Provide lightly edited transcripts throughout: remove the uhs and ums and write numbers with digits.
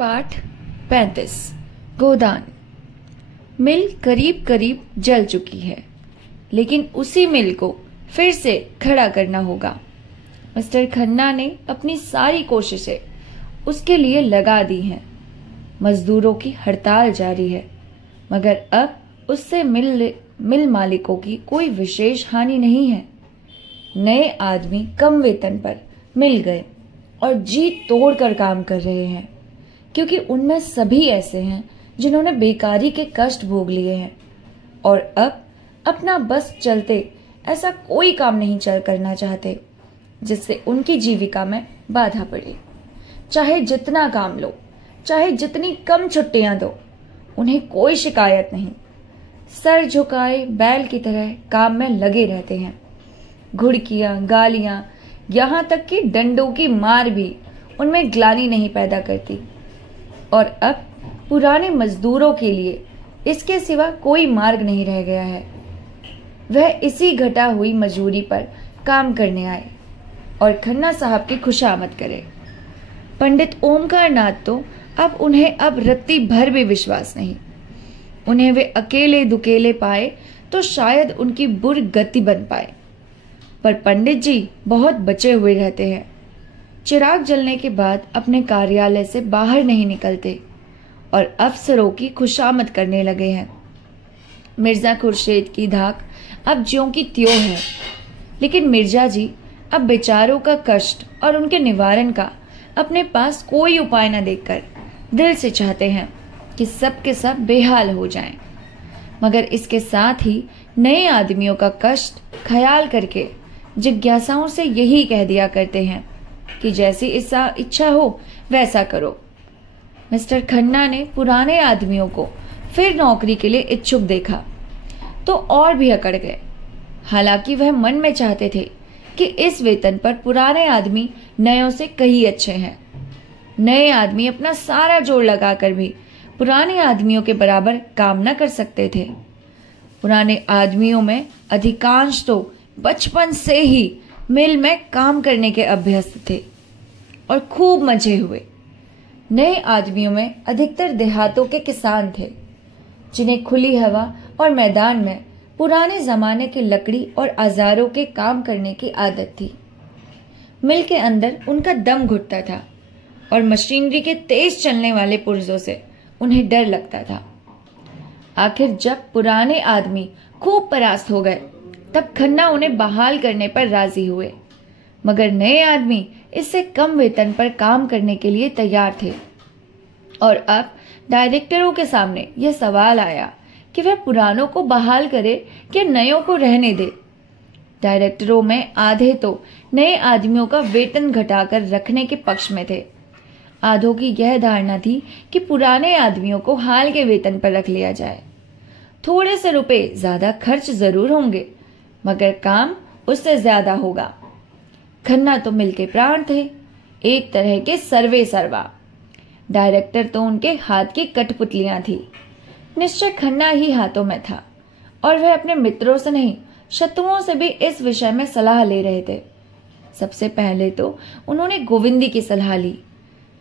पाठ 35 गोदान। मिल करीब करीब जल चुकी है, लेकिन उसी मिल को फिर से खड़ा करना होगा। मिस्टर खन्ना ने अपनी सारी कोशिशें उसके लिए लगा दी हैं। मजदूरों की हड़ताल जारी है, मगर अब उससे मिल मालिकों की कोई विशेष हानि नहीं है। नए आदमी कम वेतन पर मिल गए और जी तोड़कर काम कर रहे हैं, क्योंकि उनमें सभी ऐसे हैं जिन्होंने बेकारी के कष्ट भोग लिए हैं और अब अपना बस चलते ऐसा कोई काम नहीं करना चाहते जिससे उनकी जीविका में बाधा पड़े। चाहे जितना काम लो, चाहे जितनी कम छुट्टियां दो, उन्हें कोई शिकायत नहीं। सर झुकाए बैल की तरह काम में लगे रहते हैं। घुड़कियां, गालियां, यहां तक कि डंडों की मार भी उनमें ग्लानि नहीं पैदा करती। और अब पुराने मजदूरों के लिए इसके सिवा कोई मार्ग नहीं रह गया है। वह इसी घटा हुई मजूरी पर काम करने आए और खन्ना साहब की खुशामद करे। पंडित ओमकार नाथ तो उन्हें अब रत्ती भर भी विश्वास नहीं। उन्हें वे अकेले दुकेले पाए तो शायद उनकी बुरी गति बन पाए, पर पंडित जी बहुत बचे हुए रहते हैं। चिराग जलने के बाद अपने कार्यालय से बाहर नहीं निकलते और अफसरों की खुशामद करने लगे हैं। मिर्जा खुर्शीद की धाक अब ज्यों की त्यों है, लेकिन मिर्जा जी अब बेचारों का कष्ट और उनके निवारण का अपने पास कोई उपाय न देखकर दिल से चाहते हैं कि सब के सब बेहाल हो जाएं। मगर इसके साथ ही नए आदमियों का कष्ट ख्याल करके जिज्ञासाओं से यही कह दिया करते हैं कि जैसी इच्छा हो वैसा करो। मिस्टर खन्ना ने पुराने आदमियों को फिर नौकरी के लिए इच्छुक देखा तो और भी अकड़ गए। हालांकि वह मन में चाहते थे कि इस वेतन पर पुराने आदमी नयों से कहीं अच्छे हैं। नए आदमी अपना सारा जोर लगाकर भी पुराने आदमियों के बराबर काम न कर सकते थे। पुराने आदमियों में अधिकांश तो बचपन से ही मिल में काम करने के अभ्यस्त थे और खूब मजे हुए। नए आदमियों में अधिकतर देहातों के किसान थे, जिन्हें खुली हवा और मैदान में पुराने जमाने की लकड़ी और औजारों के काम करने की आदत थी। मिल के अंदर उनका दम घुटता था और मशीनरी के तेज चलने वाले पुर्जों से उन्हें डर लगता था। आखिर जब पुराने आदमी खूब परास्त हो गए तब खन्ना उन्हें बहाल करने पर राजी हुए, मगर नए आदमी इससे कम वेतन पर काम करने के लिए तैयार थे। और अब डायरेक्टरों के सामने यह सवाल आया कि वह पुरानों को बहाल करे कि नयों को रहने दे। डायरेक्टरों में आधे तो नए आदमियों का वेतन घटाकर रखने के पक्ष में थे। आधों की यह धारणा थी कि पुराने आदमियों को हाल के वेतन पर रख लिया जाए। थोड़े से रुपए ज्यादा खर्च जरूर होंगे, मगर काम उससे ज्यादा होगा। खन्ना तो मिल के प्राण थे, एक तरह के सर्वे सर्वा। डायरेक्टर तो उनके हाथ की कठपुतलियां थी। निश्चय खन्ना ही हाथों में था और वह अपने मित्रों से नहीं, शत्रुओं से भी इस विषय में सलाह ले रहे थे। सबसे पहले तो उन्होंने गोविंदी की सलाह ली,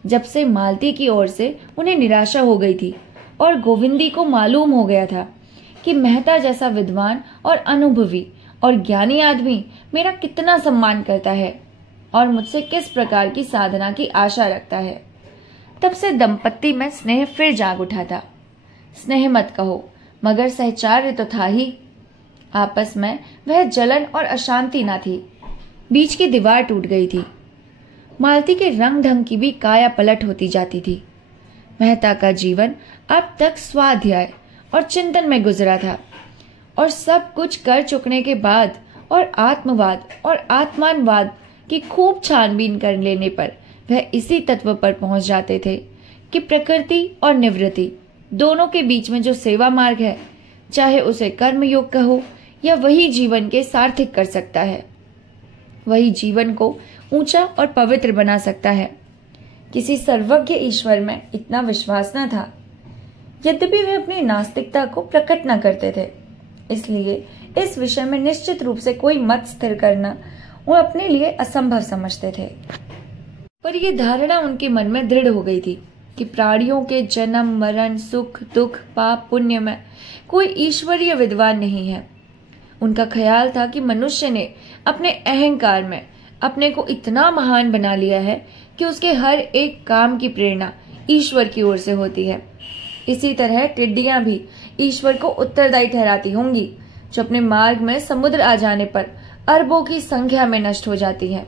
जब से मालती की ओर से उन्हें निराशा हो गई थी और गोविंदी को मालूम हो गया था कि मेहता जैसा विद्वान और अनुभवी और ज्ञानी आदमी मेरा कितना सम्मान करता है और मुझसे किस प्रकार की साधना की आशा रखता है। तब से दंपत्ति में स्नेह फिर जाग उठा था। स्नेह मत कहो, मगर सहचार्य तो था ही। आपस में वह जलन और अशांति न थी, बीच की दीवार टूट गई थी। मालती के रंग ढंग की भी काया पलट होती जाती थी। मेहता का जीवन अब तक स्वाध्याय और चिंतन में गुजरा था और सब कुछ कर चुकने के बाद और आत्मवाद और आत्मानवाद की खूब छानबीन कर लेने पर वह इसी तत्व पर पहुंच जाते थे कि प्रकृति और निवृत्ति दोनों के बीच में जो सेवा मार्ग है, चाहे उसे कर्मयोग कहो या वही जीवन के सार्थक कर सकता है, वही जीवन को ऊंचा और पवित्र बना सकता है। किसी सर्वज्ञ ईश्वर में इतना विश्वास न था, यद्यपि वे अपनी नास्तिकता को प्रकट न करते थे। इसलिए इस विषय में निश्चित रूप से कोई मत स्थिर करना वो अपने लिए असंभव समझते थे। पर यह धारणा उनके मन में दृढ़ हो गई थी कि प्राणियों के जन्म मरण, सुख दुख, पाप पुण्य में कोई ईश्वरीय विद्वान नहीं है। उनका ख्याल था कि मनुष्य ने अपने अहंकार में अपने को इतना महान बना लिया है कि उसके हर एक काम की प्रेरणा ईश्वर की ओर से होती है। इसी तरह टिड्डियां भी ईश्वर को उत्तरदायी ठहराती होंगी, जो अपने मार्ग में समुद्र आ जाने पर अरबों की संख्या में नष्ट हो जाती है।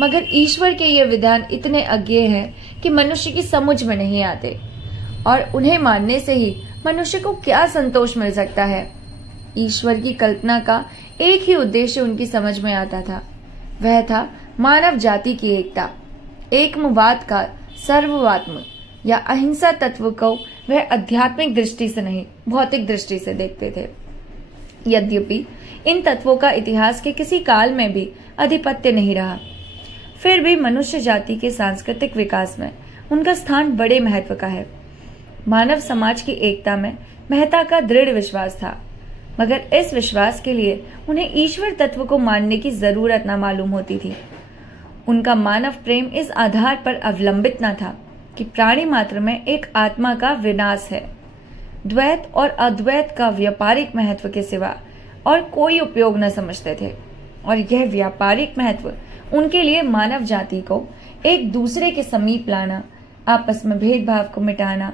मगर ईश्वर के ये विधान इतने अज्ञेय हैं कि मनुष्य की समझ में नहीं आते, और उन्हें मानने से ही मनुष्य को क्या संतोष मिल सकता है। ईश्वर की कल्पना का एक ही उद्देश्य उनकी समझ में आता था, वह था मानव जाति की एकता। एकमवाद का सर्ववात्म या अहिंसा तत्व को वह आध्यात्मिक दृष्टि से नहीं, भौतिक दृष्टि से देखते थे। यद्यपि इन तत्वों का इतिहास के किसी काल में भी आधिपत्य नहीं रहा, फिर भी मनुष्य जाति के सांस्कृतिक विकास में उनका स्थान बड़े महत्व का है। मानव समाज की एकता में मेहता का दृढ़ विश्वास था, मगर इस विश्वास के लिए उन्हें ईश्वर तत्व को मानने की जरूरत न मालूम होती थी। उनका मानव प्रेम इस आधार पर अवलंबित न था कि प्राणी मात्र में एक आत्मा का विनाश है। द्वैत और अद्वैत का व्यापारिक महत्व के सिवा और कोई उपयोग न समझते थे, और यह व्यापारिक महत्व उनके लिए मानव जाति को एक दूसरे के समीप लाना, आपस में भेदभाव को मिटाना,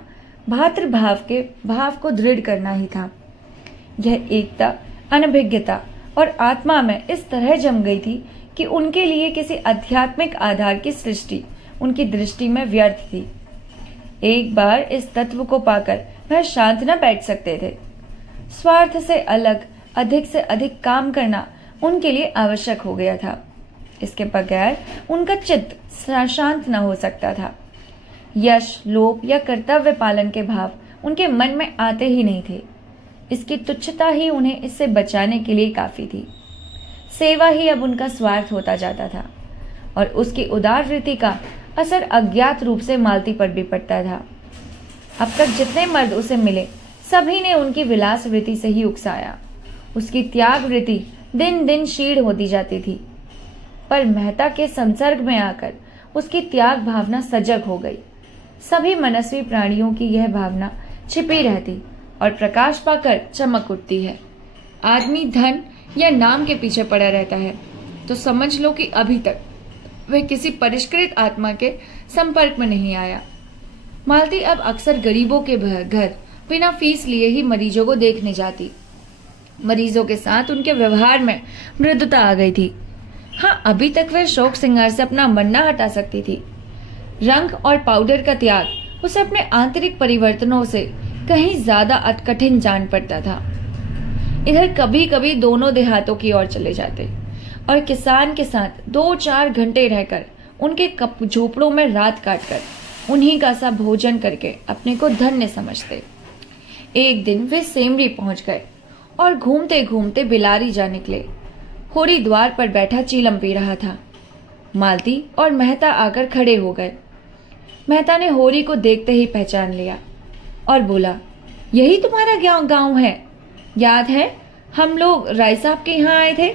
भातृभाव के भाव को दृढ़ करना ही था। यह एकता अनभिज्ञता और आत्मा में इस तरह जम गई थी कि उनके लिए किसी आध्यात्मिक आधार की सृष्टि उनकी दृष्टि में व्यर्थ थी। एक बार इस तत्व को पाकर वह शांत न बैठ सकते थे। स्वार्थ से अलग अधिक से अधिक काम करना उनके लिए आवश्यक हो गया था। इसके बगैर उनका चित्त शांत न हो सकता था। यश, लोभ या कर्तव्य पालन के भाव उनके मन में आते ही नहीं थे। इसकी तुच्छता ही उन्हें इससे बचाने के लिए काफी थी। सेवा ही अब उनका स्वार्थ होता जाता था, और उसकी उदार वृत्ति का असर अज्ञात रूप से मालती पर भी पड़ता था। अब तक जितने मर्द उसे मिले, सभी ने उनकी विलास वृत्ति से ही उकसाया। उसकी त्याग वृत्ति दिन दिन क्षीण होती जाती थी, पर मेहता के संसर्ग में आकर उसकी त्याग भावना सजग हो गई। सभी मनस्वी प्राणियों की यह भावना छिपी रहती और प्रकाश पाकर चमक उठती है। आदमी धन या नाम के पीछे पड़ा रहता है तो समझ लो कि अभी तक वह किसी परिष्कृत आत्मा के संपर्क में नहीं आया। मालती अब अक्सर गरीबों के घर बिना फीस लिए ही मरीजों को देखने जाती। मरीजों के साथ उनके व्यवहार में मृदुता आ गई थी। हाँ, अभी तक वह शौक श्रृंगार से अपना मन न हटा सकती थी। रंग और पाउडर का त्याग उसे अपने आंतरिक परिवर्तनों से कहीं ज्यादा कठिन जान पड़ता था। इधर कभी कभी दोनों देहातों की ओर चले जाते और किसान के साथ 2-4 घंटे रहकर उनके झोपड़ों में रात काटकर उन्हीं का सा भोजन करके अपने को धन्य समझते। एक दिन वे सेमरी पहुंच गए और घूमते घूमते बिलारी जा निकले। होरी द्वार पर बैठा चीलम पी रहा था। मालती और मेहता आकर खड़े हो गए। मेहता ने होरी को देखते ही पहचान लिया और बोला, यही तुम्हारा गांव है? याद है हम लोग राय साहब के यहाँ आए थे,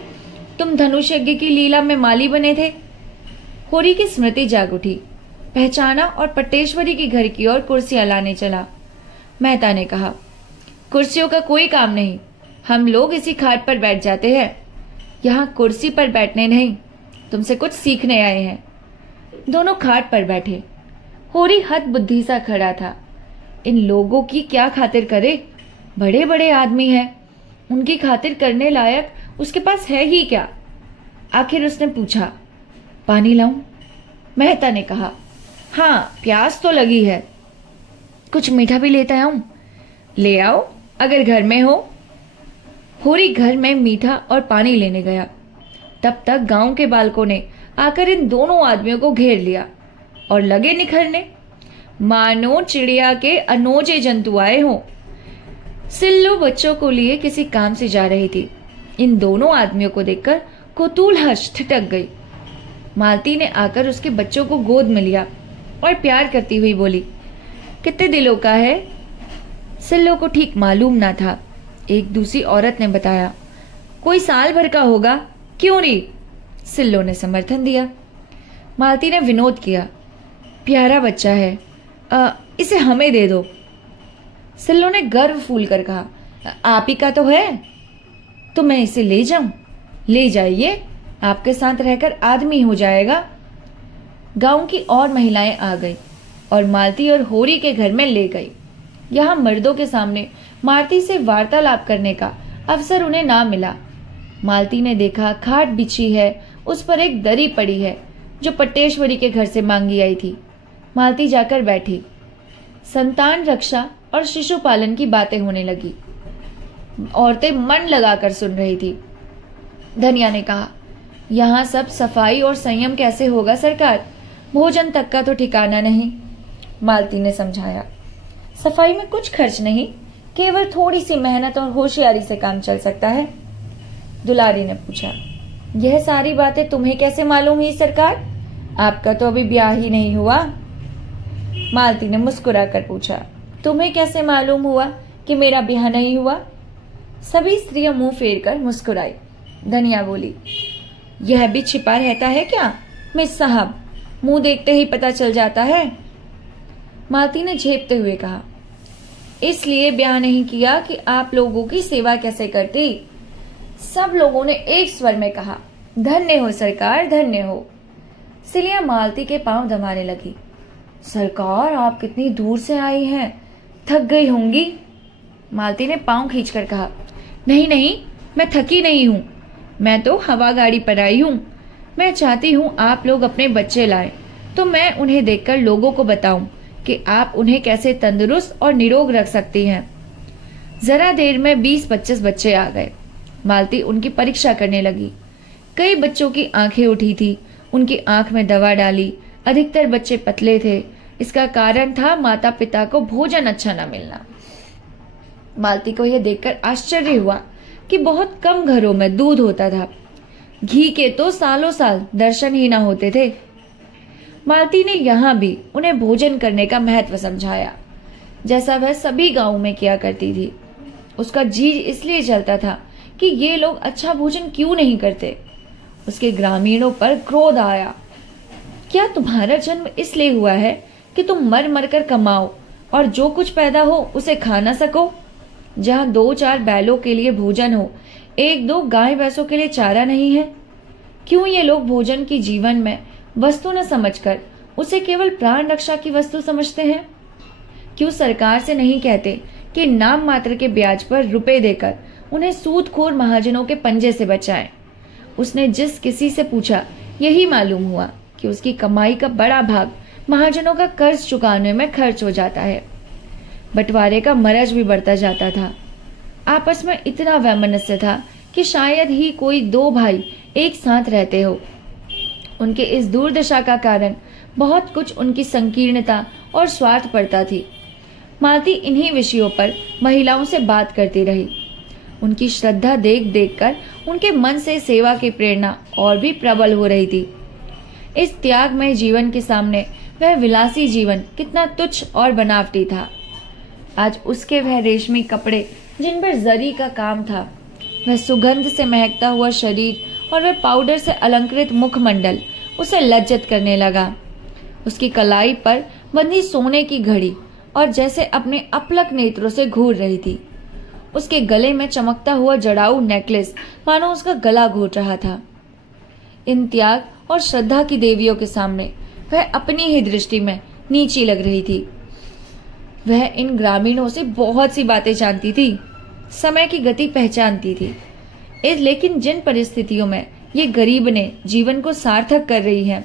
तुम धनुष यज्ञ की लीला में माली बने थे। होरी की स्मृति जाग उठी, पहचाना और पटेश्वरी के घर की ओर कुर्सियां लाने चला। मेहता ने कहा, कुर्सियों का कोई काम नहीं, हम लोग इसी खाट पर बैठ जाते हैं। यहाँ कुर्सी पर बैठने नहीं, तुमसे कुछ सीखने आए हैं। दोनों खाट पर बैठे। होरी हद बुद्धि सा खड़ा था। इन लोगों की क्या खातिर करे? बड़े बड़े आदमी हैं, उनकी खातिर करने लायक उसके पास है ही क्या? आखिर उसने पूछा, पानी लाऊं? मेहता ने कहा, हाँ, प्यास तो लगी है। कुछ मीठा भी लेता आऊं? ले आओ, अगर घर में हो। होरी घर में मीठा और पानी लेने गया। तब तक गांव के बालकों ने आकर इन दोनों आदमियों को घेर लिया और लगे निखरने, मानो चिड़िया के अनोजे जंतु आए हों। सिल्लू बच्चों को लिए किसी काम से जा रही थी। इन दोनों आदमियों को देखकर कुतूहलवश ठिठक गई। मालती ने आकर उसके बच्चों को गोद में लिया और प्यार करती हुई बोली, कितने दिनों का है? सिल्लो को ठीक मालूम ना था। एक दूसरी औरत ने बताया, कोई साल भर का होगा। क्यों नहीं? सिल्लो ने समर्थन दिया। मालती ने विनोद किया, प्यारा बच्चा है, इसे हमें दे दो। सिल्लो ने गर्व फूल कर कहा, आप ही का तो है, तो मैं इसे ले जाऊं? ले जाइए, आपके साथ रहकर आदमी हो जाएगा। गांव की और महिलाएं आ गई और मालती और होरी के घर में ले गई। यहाँ मर्दों के सामने मालती से वार्तालाप करने का अवसर उन्हें ना मिला। मालती ने देखा खाट बिछी है, उस पर एक दरी पड़ी है जो पट्टेश्वरी के घर से मांगी आई थी। मालती जाकर बैठी। संतान रक्षा और शिशु पालन की बातें होने लगी। औरतें मन लगाकर सुन रही थी। धनिया ने कहा, यहाँ सब सफाई और संयम कैसे होगा सरकार? भोजन तक का तो ठिकाना नहीं। मालती ने समझाया, सफाई में कुछ खर्च नहीं, केवल थोड़ी सी मेहनत और होशियारी से काम चल सकता है। दुलारी ने पूछा, यह सारी बातें तुम्हें कैसे मालूम हुई सरकार? आपका तो अभी ब्याह ही नहीं हुआ। मालती ने मुस्कुराकर पूछा, तुम्हें कैसे मालूम हुआ कि मेरा ब्याह नहीं हुआ? सभी स्त्रियां मुंह फेरकर मुस्कुराई। धनिया बोली, यह भी छिपा रहता है क्या मिस साहब? मुंह देखते ही पता चल जाता है। मालती ने झेपते हुए कहा, इसलिए ब्याह नहीं किया कि आप लोगों की सेवा कैसे करती। सब लोगों ने एक स्वर में कहा, धन्य हो सरकार, धन्य हो। सिलिया मालती के पांव दबाने लगी। सरकार, आप कितनी दूर से आई हैं, थक गई होंगी। मालती ने पांव खींचकर कहा, नहीं नहीं, मैं थकी नहीं हूं, मैं तो हवा गाड़ी पर आई हूं। मैं चाहती हूं आप लोग अपने बच्चे लाएं, तो मैं उन्हें देखकर लोगों को बताऊं कि आप उन्हें कैसे तंदुरुस्त और निरोग रख सकती हैं। जरा देर में 20-25 बच्चे आ गए। मालती उनकी परीक्षा करने लगी। कई बच्चों की आंखें उठी थी, उनकी आंख में दवा डाली। अधिकतर बच्चे पतले थे। इसका कारण था माता पिता को भोजन अच्छा न मिलना। मालती को यह देखकर आश्चर्य हुआ कि बहुत कम घरों में दूध होता था। घी के तो सालों साल दर्शन ही न होते थे। मालती ने यहाँ भी उन्हें भोजन करने का महत्व समझाया, जैसा वह सभी गांवों में किया करती थी। उसका जी इसलिए जलता था कि ये लोग अच्छा भोजन क्यों नहीं करते। उसके ग्रामीणों पर क्रोध आया। क्या तुम्हारा जन्म इसलिए हुआ है कि तुम मर मर कर कमाओ और जो कुछ पैदा हो उसे खा न सको? जहाँ 2-4 बैलों के लिए भोजन हो, 1-2 गाय भैंसों के लिए चारा नहीं है? क्यों ये लोग भोजन की जीवन में वस्तु न समझकर उसे केवल प्राण रक्षा की वस्तु समझते हैं? क्यों सरकार से नहीं कहते कि नाम मात्र के ब्याज पर रुपए देकर उन्हें सूदखोर महाजनों के पंजे से बचाएं? उसने जिस किसी से पूछा, यही मालूम हुआ कि उसकी कमाई का बड़ा भाग महाजनों का कर्ज चुकाने में खर्च हो जाता है। बंटवारे का मरज भी बढ़ता जाता था। आपस में इतना वैमनस्य था कि शायद ही कोई 2 भाई एक साथ रहते हो। उनके इस दुर्दशा का कारण बहुत कुछ उनकी संकीर्णता और स्वार्थपरता थी। मालती इन्हीं विषयों पर महिलाओं से बात करती रही। उनकी श्रद्धा देख देख कर उनके मन से सेवा की प्रेरणा और भी प्रबल हो रही थी। इस त्यागमय जीवन के सामने वह विलासी जीवन कितना तुच्छ और बनावटी था। आज उसके वह रेशमी कपड़े जिन पर जरी का काम था, वह सुगंध से महकता हुआ शरीर और वह पाउडर से अलंकृत मुखमंडल उसे लज्जित करने लगा। उसकी कलाई पर बंधी सोने की घड़ी और जैसे अपने अपलक नेत्रों से घूर रही थी। उसके गले में चमकता हुआ जड़ाऊ नेकलेस मानो उसका गला घोट रहा था। इन त्याग और श्रद्धा की देवियों के सामने वह अपनी ही दृष्टि में नीची लग रही थी। वह इन ग्रामीणों से बहुत सी बातें जानती थी, समय की गति पहचानती थी। लेकिन जिन परिस्थितियों में ये गरीब ने जीवन को सार्थक कर रही है,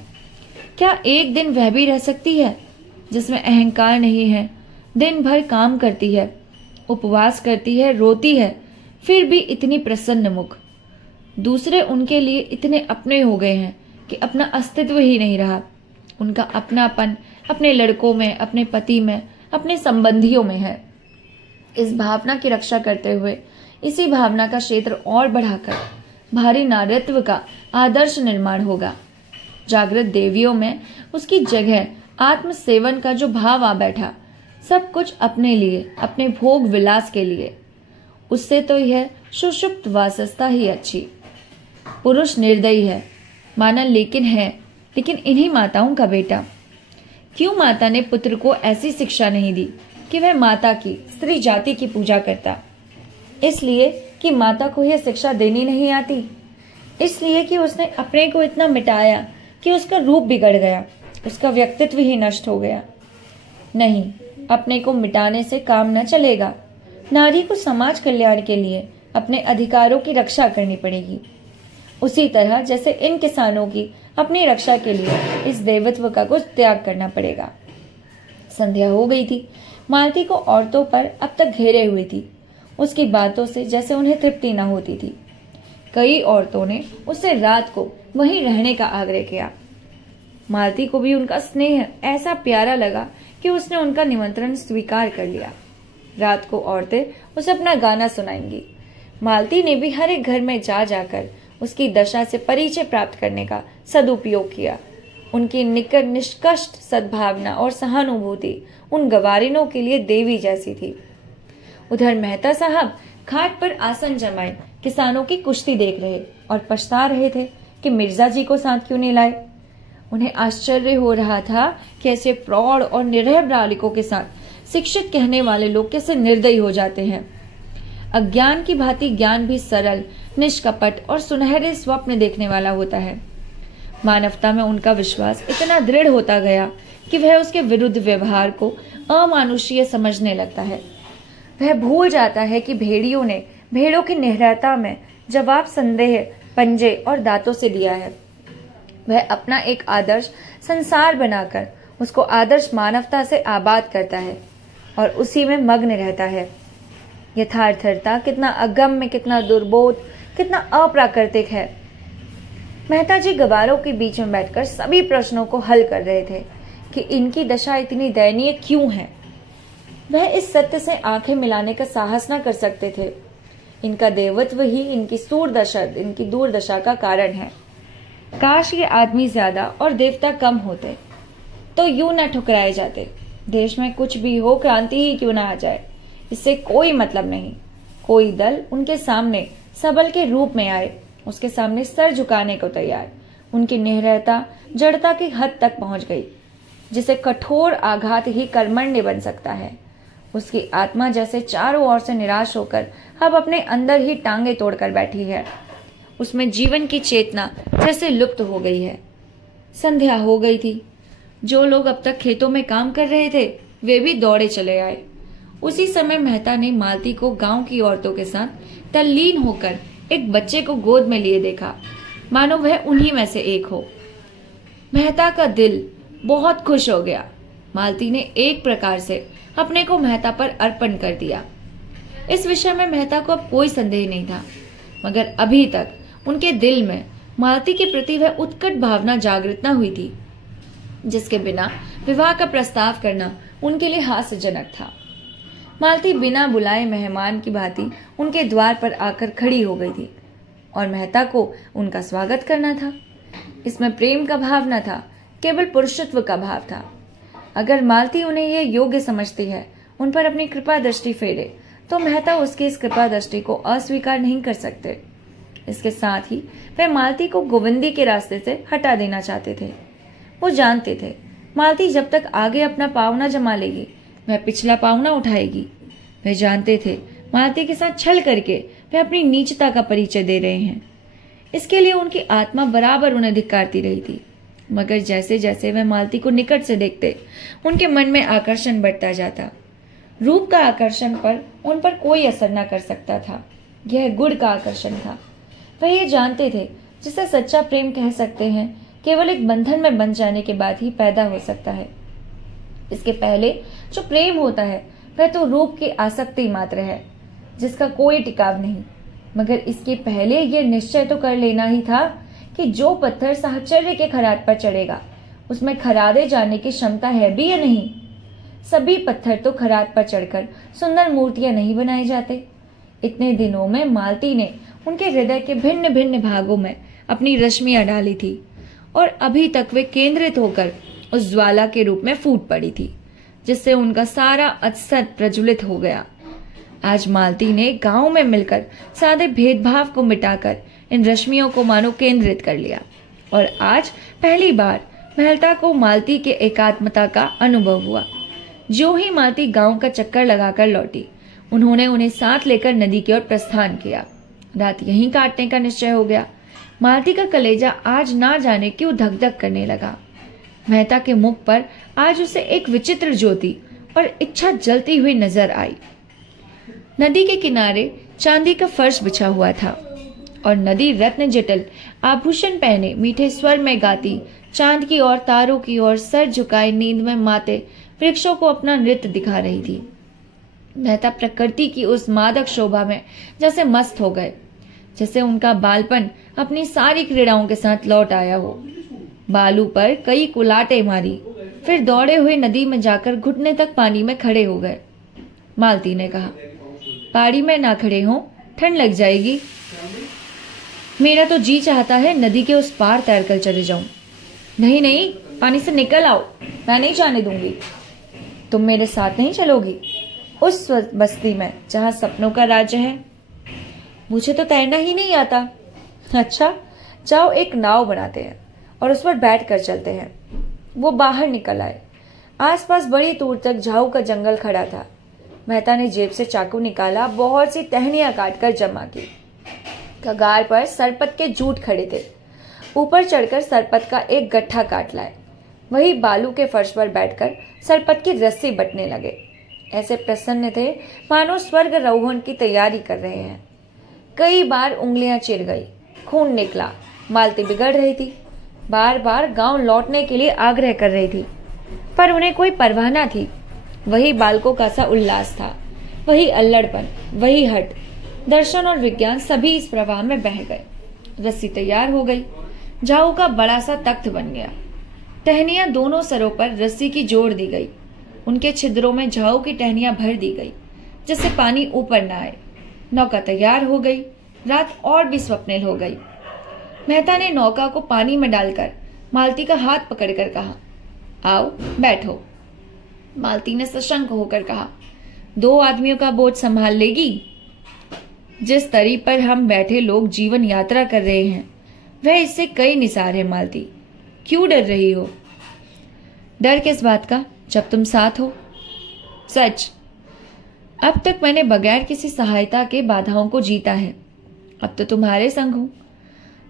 क्या एक दिन वह भी रह सकती है जिसमें अहंकार नहीं है, दिन भर काम करती है, उपवास करती है, रोती है, फिर भी इतनी प्रसन्न मुख। दूसरे उनके लिए इतने अपने हो गए हैं कि अपना अस्तित्व ही नहीं रहा। उनका अपनापन अपने लड़कों में, अपने पति में, अपने संबंधियों में है। इस भावना की रक्षा करते हुए इसी भावना का क्षेत्र और बढ़ाकर भारी नारीत्व का आदर्श निर्माण होगा। जागृत देवियों में उसकी जगह आत्म सेवन का जो भाव आ बैठा, सब कुछ अपने लिए, अपने भोग विलास के लिए, उससे तो यह सुषुप्त वासस्था ही अच्छी। पुरुष निर्दयी है माना, लेकिन इन्हीं माताओं का बेटा। क्यों माता ने पुत्र को ऐसी शिक्षा नहीं दी कि वह माता की, स्त्री जाति की पूजा करता? इसलिए कि माता को यह शिक्षा देनी नहीं आती? इसलिए कि उसने अपने को इतना मिटाया कि उसका रूप बिगड़ गया, उसका व्यक्तित्व ही नष्ट हो गया? नहीं, अपने को मिटाने से काम न चलेगा। नारी को समाज कल्याण के लिए अपने अधिकारों की रक्षा करनी पड़ेगी, उसी तरह जैसे इन किसानों की अपनी रक्षा के लिए इस देवत्व का कुछ त्याग करना पड़ेगा। संध्या हो गई थी। मालती को औरतों पर अब तक घेरे हुई थी। उसकी बातों से जैसे उन्हें तृप्ति न होती थी। कई औरतों ने उससे रात को वहीं रहने का आग्रह किया। मालती को भी उनका स्नेह ऐसा प्यारा लगा कि उसने उनका निमंत्रण स्वीकार कर लिया। रात को औरतें उसे अपना गाना सुनाएंगी। मालती ने भी हर एक घर में जा जाकर उसकी दशा से परिचय प्राप्त करने का सदुपयोग किया। उनकी निकट निष्कष्ट सद्भावना और सहानुभूति उन गवारिनों के लिए देवी जैसी थी। उधर मेहता साहब घाट पर आसन जमाए किसानों की कुश्ती देख रहे और पछता रहे थे कि मिर्जा जी को साथ क्यों नहीं लाए। उन्हें आश्चर्य हो रहा था कि ऐसे प्रौढ़ और निरह बालिकों के साथ शिक्षित कहने वाले लोग कैसे निर्दयी हो जाते हैं। अज्ञान की भांति ज्ञान भी सरल, निष्कपट और सुनहरे स्वप्न देखने वाला होता है। मानवता में उनका विश्वास इतना दृढ़ होता गया कि वह उसके विरुद्ध व्यवहार को अमानुषीय समझने लगता है। वह भूल जाता है कि भेड़ियों ने भेड़ों की निहरता में जवाब संदेह, पंजे और दांतों से दिया है। वह अपना एक आदर्श संसार बनाकर उसको आदर्श मानवता से आबाद करता है और उसी में मग्न रहता है। यथार्थता कितना अगम्य, कितना दुर्बोध, कितना अप्राकृतिक है। मेहता जी गवारों के बीच में बैठकर सभी प्रश्नों को हल कर रहे थे कि इनकी दशा इतनी दयनीय क्यों है। वह इस सत्य से आंखें मिलाने का साहस न कर सकते थे। इनका देवत्व ही इनकी दुर्दशा का कारण है। काश ये आदमी ज्यादा और देवता कम होते तो यूं न ठुकराए जाते। देश में कुछ भी हो, क्रांति ही क्यों ना आ जाए, इससे कोई मतलब नहीं। कोई दल उनके सामने सबल के रूप में आए, उसके सामने सर झुकाने को तैयार। उनकी निहरता जड़ता की हद तक पहुंच गई, जिसे कठोर आघात ही कर्मण्य बन सकता है। उसकी आत्मा जैसे चारों ओर से निराश होकर अब अपने अंदर ही टांगे तोड़कर बैठी है। उसमें जीवन की चेतना जैसे लुप्त हो गई है। संध्या हो गई थी। जो लोग अब तक खेतों में काम कर रहे थे वे भी दौड़े चले आए। उसी समय मेहता ने मालती को गांव की औरतों के साथ तल्लीन होकर एक बच्चे को गोद में लिए देखा, मानो वह उन्हीं में से एक हो। मेहता का दिल बहुत खुश हो गया। मालती ने एक प्रकार से अपने को मेहता पर अर्पण कर दिया। इस विषय में मेहता को अब कोई संदेह नहीं था, मगर अभी तक उनके दिल में मालती के प्रति वह उत्कट भावना जागृत न हुई थी, जिसके बिना विवाह का प्रस्ताव करना उनके लिए हास्यजनक था। मालती बिना बुलाए मेहमान की भांति उनके द्वार पर आकर खड़ी हो गई थी और मेहता को उनका स्वागत करना था। इसमें प्रेम का भाव न था, केवल पुरुषत्व का भाव था। अगर मालती उन्हें यह योग्य समझती है उन पर अपनी कृपा दृष्टि फेरे, तो मेहता उसकी इस कृपा दृष्टि को अस्वीकार नहीं कर सकते। इसके साथ ही वह मालती को गोविंदी के रास्ते से हटा देना चाहते थे। वो जानते थे मालती जब तक आगे अपना पाँव न जमा लेगी वह पिछला पाँव न उठाएगी। वे जानते थे मालती के साथ छल करके वे अपनी नीचता का परिचय दे रहे हैं। इसके लिए उनकी आत्मा बराबर उन्हें धिक्कारती रही थी, मगर जैसे जैसे वह मालती को निकट से देखते उनके मन में आकर्षण बढ़ता जाता। रूप का आकर्षण पर उन पर कोई असर न कर सकता था, यह गुण का आकर्षण था। वह ये जानते थे जिसे सच्चा प्रेम कह सकते हैं केवल एक बंधन में बंध जाने के बाद ही पैदा हो सकता है। इसके पहले जो प्रेम होता है वह तो रूप की आसक्ति मात्र है, जिसका कोई टिकाव नहीं। मगर इसके पहले यह निश्चय तो कर लेना ही था कि जो पत्थर साहचर्य के खराद पर चढ़ेगा उसमें खरादे जाने की क्षमता है भी या नहीं। सभी पत्थर तो खराद पर चढ़कर सुंदर मूर्तियां नहीं बनाए जाते। इतने दिनों में मालती ने उनके हृदय के भिन्न भिन्न भागों में अपनी रश्मियां डाली थी और अभी तक वे केंद्रित होकर उस ज्वाला के रूप में फूट पड़ी थी, जिससे उनका सारा असत प्रज्वलित हो गया। आज मालती ने गांव में मिलकर सादे भेदभाव को मिटाकर इन रश्मियों को मानो केंद्रित कर लिया और आज पहली बार मेहता को मालती के एकात्मता का अनुभव हुआ। जो ही मालती गांव का चक्कर लगाकर लौटी, उन्होंने उन्हें साथ लेकर नदी की ओर प्रस्थान किया। रात यहीं काटने का निश्चय हो गया। मालती का कलेजा आज ना जाने क्यों धक धक करने लगा। मेहता के मुख पर आज उसे एक विचित्र ज्योति और इच्छा जलती हुई नजर आई। नदी के किनारे चांदी का फर्श बिछा हुआ था और नदी रत्न जटिल आभूषण पहने मीठे स्वर में गाती चांद की ओर, तारों की ओर सर झुकाए नींद में माते वृक्षों को अपना नृत्य दिखा रही थी। मेहता प्रकृति की उस मादक शोभा में जैसे मस्त हो गए, जैसे उनका बालपन अपनी सारी क्रीड़ाओं के साथ लौट आया हो। बालू पर कई कुलाटे मारी, फिर दौड़े हुए नदी में जाकर घुटने तक पानी में खड़े हो गए। मालती ने कहा, पहाड़ी में ना खड़े हो, ठंड लग जाएगी। मेरा तो जी चाहता है नदी के उस पार तैरकर चले जाऊं। नहीं नहीं, पानी से निकल आओ, मैं नहीं जाने दूंगी। तुम मेरे साथ नहीं चलोगी उस बस्ती में जहां सपनों का राज्य है? मुझे तो तैरना ही नहीं आता। अच्छा, जाओ एक नाव बनाते हैं और उस पर बैठ कर चलते हैं। वो बाहर निकल आए। आसपास बड़ी दूर तक झाऊ का जंगल खड़ा था। मेहता ने जेब से चाकू निकाला, बहुत सी टहनियां काटकर जमा की। कगार पर सरपत के जूट खड़े थे। ऊपर चढ़कर सरपत का एक गट्ठा काट लाए। वही बालू के फर्श पर बैठकर सरपत की रस्सी बटने लगे। ऐसे प्रसन्न थे मानो स्वर्ग रोहण की तैयारी कर रहे हैं। कई बार उंगलियां चिर गई, खून निकला। मालती बिगड़ रही थी, बार बार गांव लौटने के लिए आग्रह कर रही थी, पर उन्हें कोई परवाह न थी। वही बालकों का सा उल्लास था, वही अल्लड़पन, वही हट। दर्शन और विज्ञान सभी इस प्रवाह में बह गए। रस्सी तैयार हो गई। झाऊ का बड़ा सा तख्त बन गया। टहनियां दोनों सरों पर रस्सी की जोड़ दी गई। उनके छिद्रों में झाऊ की टहनियां भर दी गई, जिससे पानी ऊपर न आए। नौका तैयार हो गई। रात और भी स्वप्निल हो गई। मेहता ने नौका को पानी में डालकर मालती का हाथ पकड़कर कहा, आओ बैठो। मालती ने सशंक होकर कहा, 2 आदमियों का बोझ संभाल लेगी? जिस तरी पर हम बैठे लोग जीवन यात्रा कर रहे हैं, वह इससे कई निसार है। मालती, क्यों डर रही हो? डर किस बात का, जब तुम साथ हो? सच, अब तक मैंने बगैर किसी सहायता के बाधाओं को जीता है। अब तो तुम्हारे संग हूं।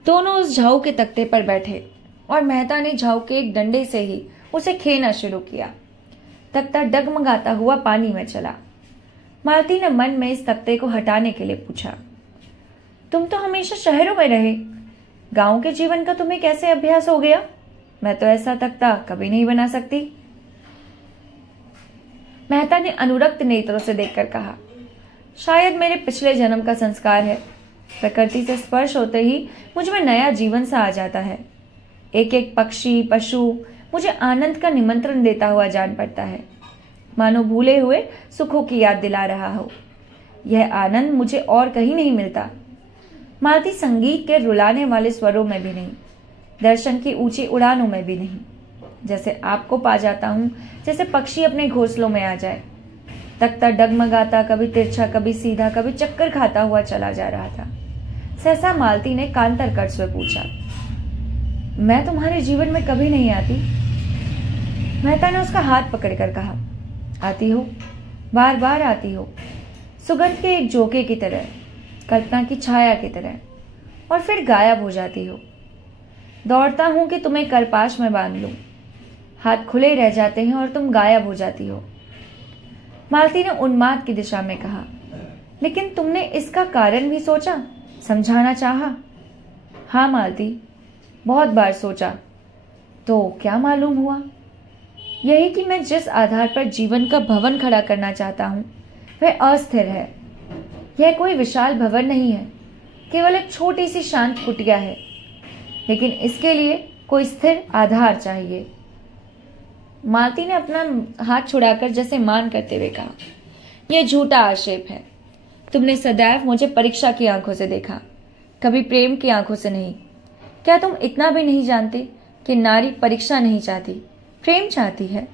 दोनों उस झाऊ के तख्ते पर बैठे और मेहता ने झाऊ के एक डंडे से ही उसे खेना शुरू किया। तख्ता डगमगाता हुआ पानी में चला। मालती ने मन में इस तख्ते को हटाने के लिए पूछा, तुम तो हमेशा शहरों में रहे, गांव के जीवन का तुम्हें कैसे अभ्यास हो गया? मैं तो ऐसा तख्ता कभी नहीं बना सकती। मेहता ने अनुरक्त नेत्रों से देखकर कहा, शायद मेरे पिछले जन्म का संस्कार है। प्रकृति से स्पर्श होते ही मुझ में नया जीवन सा आ जाता है। एक एक पक्षी, पशु मुझे आनंद का निमंत्रण देता हुआ जान पड़ता है, मानो भूले हुए सुखों की याद दिला रहा हो। यह आनंद मुझे और कहीं नहीं मिलता। मालती संगीत के रुलाने वाले स्वरों में भी नहीं, दर्शन की ऊंची उड़ानों में भी नहीं। जैसे आपको पा जाता हूं, जैसे पक्षी अपने घोंसलों में आ जाए। तख्ता डगमगाता, कभी तिरछा, कभी सीधा, कभी चक्कर खाता हुआ चला जा रहा था। सहसा मालती ने कांतर कट से पूछा, मैं तुम्हारे जीवन में कभी नहीं आती? मेहता ने उसका हाथ पकड़कर कहा, आती हो, बार बार आती हो, सुगंध के एक झोंके की तरह, कल्पना की छाया की तरह, और फिर गायब हो जाती हो। दौड़ता हूं कि तुम्हें करपाश में बांध लूं, हाथ खुले रह जाते हैं और तुम गायब हो जाती हो। मालती ने उन्माद की दिशा में कहा, लेकिन तुमने इसका कारण भी सोचा, समझाना चाहा? हाँ मालती, बहुत बार सोचा। तो क्या मालूम हुआ? यही कि मैं जिस आधार पर जीवन का भवन खड़ा करना चाहता हूं, वह अस्थिर है। यह कोई विशाल भवन नहीं है, केवल एक छोटी सी शांत कुटिया है, लेकिन इसके लिए कोई स्थिर आधार चाहिए। मालती ने अपना हाथ छुड़ाकर जैसे मान करते हुए कहा, यह झूठा आक्षेप है। तुमने सदैव मुझे परीक्षा की आंखों से देखा, कभी प्रेम की आंखों से नहीं। क्या तुम इतना भी नहीं जानते कि नारी परीक्षा नहीं चाहती, प्रेम चाहती है?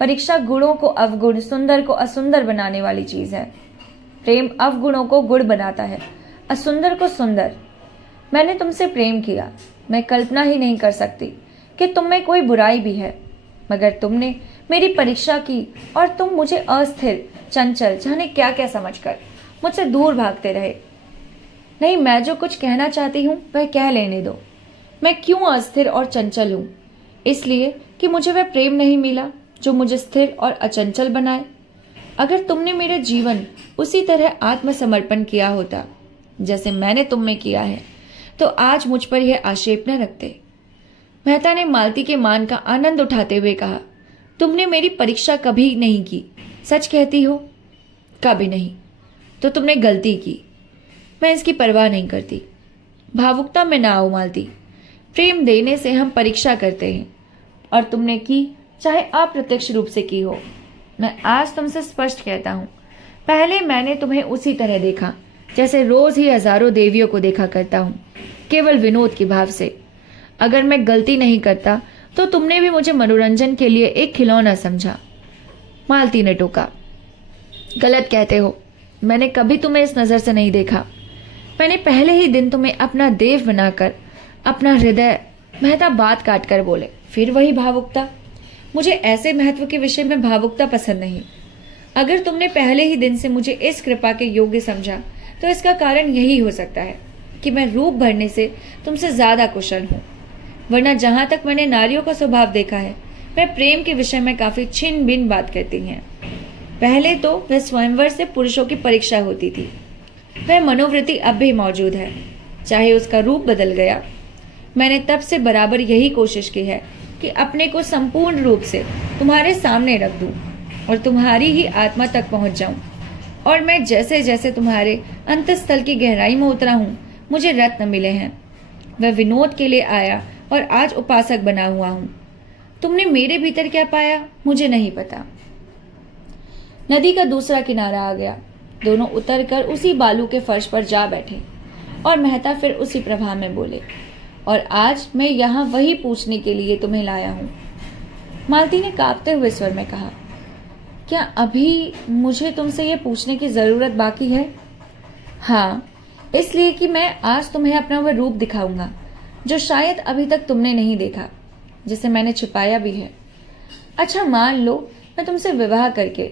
परीक्षा गुणों को अवगुण, सुंदर को असुंदर बनाने वाली चीज है। प्रेम अवगुणों को गुण बनाता है, असुंदर को सुंदर। मैंने तुमसे प्रेम किया, मैं कल्पना ही नहीं कर सकती कि तुम में कोई बुराई भी है, मगर तुमने मेरी परीक्षा की और तुम मुझे अस्थिर, चंचल, जाने क्या क्या समझकर मुझसे दूर भागते रहे। नहीं, मैं जो कुछ कहना चाहती हूँ वह कह लेने दो। मैं क्यों अस्थिर और चंचल हूँ? इसलिए कि मुझे वह प्रेम नहीं मिला जो मुझे स्थिर और अचंचल बनाए। अगर तुमने मेरा जीवन उसी तरह आत्मसमर्पण किया होता जैसे मैंने तुम में किया है, तो आज मुझ पर यह आक्षेप न रखते। मेहता ने मालती के मान का आनंद उठाते हुए कहा, तुमने मेरी परीक्षा कभी नहीं की, सच कहती हो? कभी नहीं। तो तुमने गलती की। मैं इसकी परवाह नहीं करती। भावुकता में ना आओ मालती। प्रेम देने से हम परीक्षा करते हैं, और तुमने की, चाहे अप्रत्यक्ष रूप से की हो। मैं आज तुमसे स्पष्ट कहता हूं, पहले मैंने तुम्हें उसी तरह देखा जैसे रोज ही हजारों देवियों को देखा करता हूं, केवल विनोद के भाव से। अगर मैं गलती नहीं करता तो तुमने भी मुझे मनोरंजन के लिए एक खिलौना समझा। मालती ने टोका, गलत कहते हो। मैंने कभी तुम्हें इस नजर से नहीं देखा। मैंने पहले ही दिन तुम्हें अपना देव बनाकर, अपना हृदय। मेहता बात काट कर बोले, फिर वही भावुकता। मुझे ऐसे महत्व के विषय में भावुकता पसंद नहीं। अगर तुमने पहले ही दिन से मुझे इस कृपा के योग्य समझा तो इसका कारण यही हो सकता है कि मैं रूप भरने से तुमसे ज्यादा कुशल हूं। वरना जहां तक मैंने नारियों का स्वभाव देखा है, वह प्रेम के विषय में काफी छिन्न भिन्न बात करती हैं। पहले तो वह स्वयंवर से पुरुषों की परीक्षा होती थी। वह मनोवृत्ति अब भी मौजूद है, चाहे उसका रूप बदल गया। मैंने तब से बराबर यही कोशिश की है कि अपने को संपूर्ण रूप से तुम्हारे सामने रख दूं और तुम्हारी ही आत्मा तक पहुंच जाऊं। और मैं जैसे जैसे तुम्हारे अंतस्थल की गहराई में उतरा हूं, मुझे रत्न मिले हैं। वह विनोद के लिए आया और आज उपासक बना हुआ हूं। तुमने मेरे भीतर क्या पाया मुझे नहीं पता। नदी का दूसरा किनारा आ गया। दोनों उतरकर उसी बालू के फर्श पर जा बैठे और मेहता फिर उसी प्रवाह में बोले, और आज मैं यहाँ वही पूछने के लिए तुम्हें लाया हूँ। मालती ने कांपते हुए स्वर में कहा, क्या अभी मुझे तुमसे ये पूछने की जरूरत बाकी है? हाँ, इसलिए कि मैं आज तुम्हें अपना वह रूप दिखाऊंगा जो शायद अभी तक तुमने नहीं देखा, जिसे मैंने छिपाया भी है। अच्छा, मान लो मैं तुमसे विवाह करके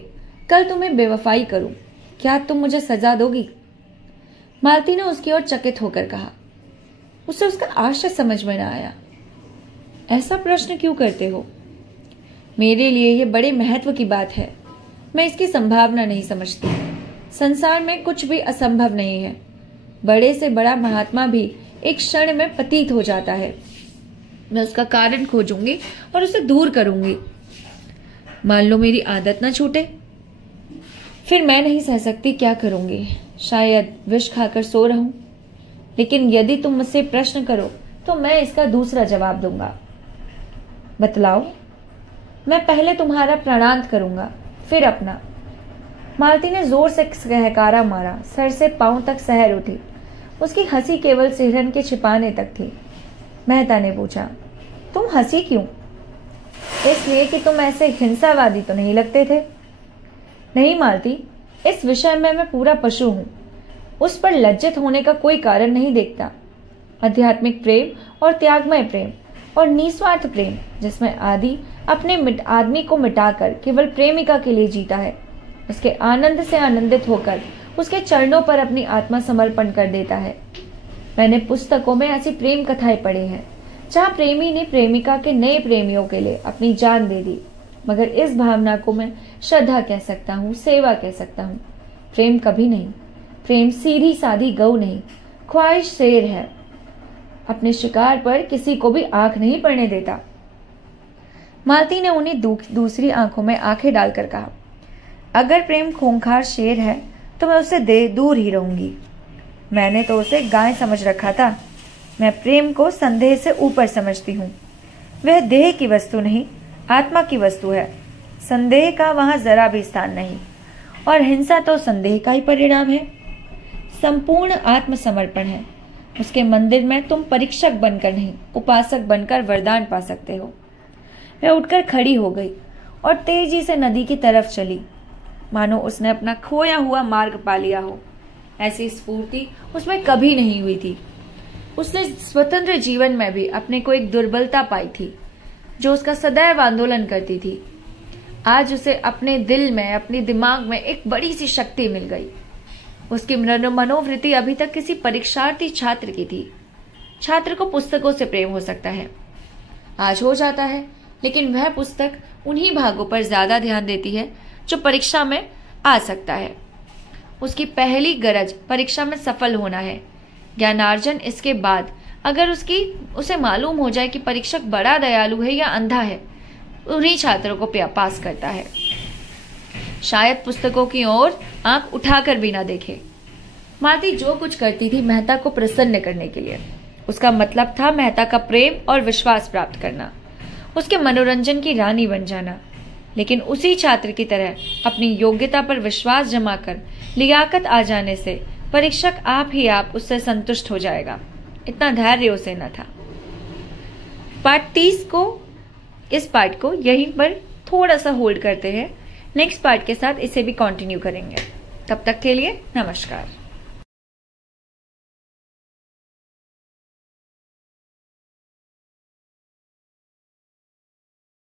कल तुम्हें बेवफाई करूं, क्या तुम मुझे सजा दोगी? मालती ने उसकी ओर चकित होकर कहा। उसे उसका आश्चर्य समझ में न आया। ऐसा प्रश्न क्यों करते हो? मेरे लिए यह बड़े महत्व की बात है। मैं इसकी संभावना नहीं समझती। संसार में कुछ भी असंभव नहीं है। बड़े से बड़ा महात्मा भी एक क्षण में पतित हो जाता है। मैं उसका कारण खोजूंगी और उसे दूर करूंगी। मान लो मेरी आदत न छूटे, फिर मैं नहीं सह सकती, क्या करूंगी? शायद विष खाकर सो रहूं। लेकिन यदि तुम मुझसे प्रश्न करो तो मैं इसका दूसरा जवाब दूंगा। बतलाओ। मैं पहले तुम्हारा प्रणाम करूंगा, फिर अपना। मालती ने जोर से सहकारा मारा। सर से पांव तक सहर उठी। उसकी हंसी केवल सिहरन के छिपाने तक थी। मेहता ने पूछा, तुम हंसी क्यों? इसलिए कि तुम ऐसे हिंसावादी तो नहीं लगते थे। नहीं मालती, इस विषय में मैं पूरा पशु हूं। उस पर लज्जित होने का कोई कारण नहीं देखता। आध्यात्मिक प्रेम और त्यागमय प्रेम और निस्वार्थ प्रेम, जिसमें आदि अपने आदमी को मिटाकर केवल प्रेमिका के लिए जीता है, उसके आनंद से आनंदित होकर उसके चरणों पर अपनी आत्मा समर्पण कर देता है। मैंने पुस्तकों में ऐसी प्रेम कथाएं पढ़ी हैं जहां प्रेमी ने प्रेमिका के नए प्रेमियों के लिए अपनी जान दे दी, मगर इस भावना को मैं श्रद्धा कह सकता हूँ, सेवा कह सकता हूँ। प्रेम कभी नहीं। प्रेम सीधी साधी गऊ नहीं, ख्वाहिश शेर है। अपने शिकार पर किसी को भी आंख नहीं पड़ने देता। मालती ने उन्हें दूसरी आंखों में आंखें डालकर कहा, अगर प्रेम खूंखार शेर है तो मैं उससे दूर ही रहूंगी। मैंने तो उसे गाय समझ रखा था। मैं प्रेम को संदेह से ऊपर समझती हूँ। वह देह की वस्तु नहीं, आत्मा की वस्तु है। संदेह का वहां जरा भी स्थान नहीं, और हिंसा तो संदेह का ही परिणाम है। संपूर्ण आत्मसमर्पण है। उसके मंदिर में तुम परीक्षक बनकर नहीं, उपासक बनकर वरदान पा सकते हो। वह उठकर खड़ी हो गई और तेजी से नदी की तरफ चली, मानो उसने अपना खोया हुआ मार्ग पा लिया हो। ऐसी स्फूर्ति उसमें कभी नहीं हुई थी। उसने स्वतंत्र जीवन में भी अपने को एक दुर्बलता पाई थी, जो उसका सदैव आंदोलन करती थी, आज उसे अपने दिल में, अपने दिमाग में एक बड़ी सी शक्ति मिल गई। उसकी मनोवृत्ति अभी तक किसी परीक्षार्थी छात्र की थी। छात्र को पुस्तकों से प्रेम हो सकता है, आज हो जाता है, लेकिन वह पुस्तक उन्हीं भागों पर ज्यादा ध्यान देती है जो परीक्षा में आ सकता है। उसकी पहली गरज परीक्षा में सफल होना है। ज्ञानार्जन इसके बाद अगर उसे मालूम हो जाए कि परीक्षक बड़ा दयालु है या अंधा है, उन्हीं छात्रों को पास करता है। शायद पुस्तकों की ओर आंख उठाकर भी ना देखे। मालती जो कुछ करती थी मेहता को प्रसन्न करने के लिए। उसका मतलब था मेहता का प्रेम और विश्वास प्राप्त करना, उसके मनोरंजन की रानी बन जाना। लेकिन उसी छात्र की तरह अपनी योग्यता पर विश्वास जमा कर लियाकत आ जाने से परीक्षक आप ही आप उससे संतुष्ट हो जाएगा, इतना धैर्य उसे न था। पार्ट 30 को, इस पार्ट को यहीं पर थोड़ा सा होल्ड करते हैं। नेक्स्ट पार्ट के साथ इसे भी कंटिन्यू करेंगे। तब तक के लिए नमस्कार।